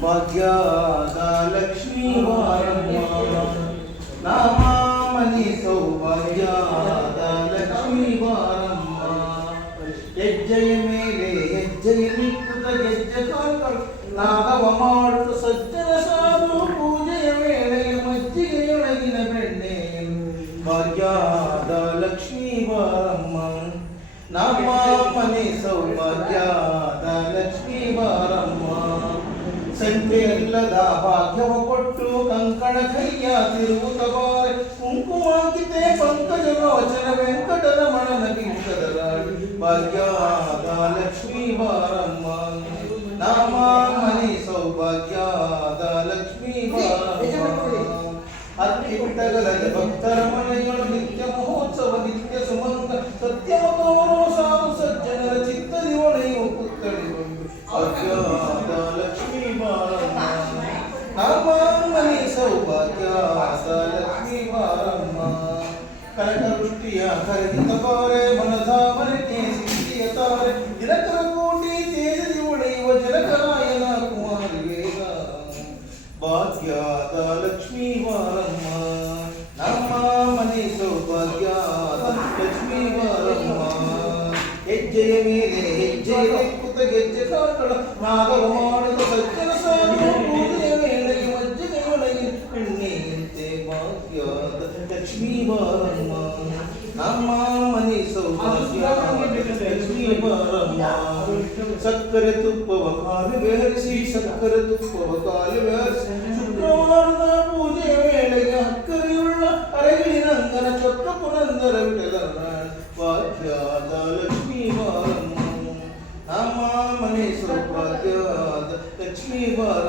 ಭಾಗ್ಯದ ಲಕ್ಷ್ಮೀ ಬಾರಮ್ಮ ನಮ್ಮ ಮನೆ ಸೌಭಾಗ್ಯದ ಲಕ್ಷ್ಮೀ ಬಾರಮ್ಮ ಹೆಜ್ಜೆಯ ಮೇಲೆ ಹೆಜ್ಜೆಯನ್ನಿಕ್ಕುತ್ತ ಗೆಜ್ಜೆ ಕಾಲ್ಗಳು ನಾಗವ ಮಾಡುತ್ತ ಸಜ್ಜನ ಸಾಧು ಪೂಜೆಯ ವೇಳೆಯ ಮಜ್ಜಿಗೆಯೊಳಗಿನ ಬೆಣ್ಣೆ ಭಾಗ್ಯದ ಲಕ್ಷ್ಮೀ ಬಾರಮ್ಮ ನಮ್ಮ ಮನೆ ಸೌಭಾಗ್ಯದ ಲಕ್ಷ್ಮೀ ಬಾರಮ್ಮ ಸಂಖ್ಯೆಯಲ್ಲದ ಭಾಗ್ಯವ ಕೊಟ್ಟು ಕಂಕಣ ಕೈಯ ತಿರುವುತ ಬಾರೆ ಕುಂಕುಮಾಂಕಿತೆ ಪಂಕಜ ರೋಚನ ವೆಂಕಟರಮಣನ ಬಿಂಕದ ರಾಡಿ ಭಾಗ್ಯದ ಲಕ್ಷ್ಮೀ ಬಾರಮ್ಮ ನಮ್ಮ ಮನೆ ಸೌಭಾಗ್ಯದ ಲಕ್ಷ್ಮೀ ಬಾರಮ್ಮ ಅಕ್ಕಿ ಬಿಟ್ಟಗಲದೆ ಭಕ್ತರ ಮನೆಯೊಳು ನಿತ್ಯ ಮಹೋತ್ಸವ ನಿತ್ಯ ಸುಮಂಗ ಸತ್ಯಮತೋರೋ ಸಾಧು ಸಜ್ಜನರ ಚಿತ್ತದಿ ಒಳೆಯುವ ಪುತ್ತಳಿಗೊಂಡು ಭಾಗ್ಯದ ಲಕ್ಷ್ಮೀ ಬಾರಮ್ಮ ನಮ್ಮ ಮನೆ ಸೌಭಾಗ್ಯದ ಲಕ್ಷ್ಮೀ ಬಾರಮ್ಮ ಕನಕ ವೃಷ್ಟಿಯ ಕರಗಿತ ಬಾರೆ ಮನಧಾಮನಕ್ಕೆ ಸಿದ್ಧಿಯ ತಾರೆ ದಿನಕರ ಕೋಟಿ ತೇಜದಿ ಒಳೆಯುವ ಜನಕರಾಯನ ಕುಮಾರಿ ವೇಗ ಭಾಗ್ಯದ ಲಕ್ಷ್ಮೀ ಬಾರಮ್ಮ ನಮ್ಮ ಮನೆ ಸೌಭಾಗ್ಯದ ಲಕ್ಷ್ಮೀ ಬಾರಮ್ಮ ಹೆಜ್ಜೆಯ ಮೇಲೆ ಹೆಜ್ಜೆಯ ಕುತ ಗೆಜ್ಜೆ ಕಾಕಳ ನಾಗವ ಮಾಡುತ್ತ ಸಜ್ಜನ ಸಾಧು ಪೂಜೆಯ ವೇಳೆಗೆ ಮಜ್ಜಿಗೆಯೊಳಗೆ ಎಣ್ಣೆಯಂತೆ ಭಾಗ್ಯದ ಲಕ್ಷ್ಮೀ ಬಾರಮ್ಮ ನಮ್ಮ ಮನೆ ಸೌಭಾಗ್ಯದ ಲಕ್ಷ್ಮೀ ಬಾರಮ್ಮ ಸಕ್ಕರೆ ತುಪ್ಪವ ಕಾಲು ಬೇರಿಸಿ ಸಕ್ಕರೆ ತುಪ್ಪವ ಕಾಲು ಬೇರಿಸಿ ಶುಕ್ರವಾರದ ಪೂಜೆಯ ವೇಳೆಗೆ ಅಕ್ಕರೆಯುಳ್ಳ ಅರಗಿಳಿನಂಗನ ಚೊಕ್ಕ ಪುರಂದರ ವಿಠಲನ ಭಾಗ್ಯದ ಲಕ್ಷ್ಮೀ ಬಾರಮ್ಮ ನಮ್ಮ ಮನೆ ಸೌಭಾಗ್ಯದ ಲಕ್ಷ್ಮೀ ಬಾರಮ್ಮ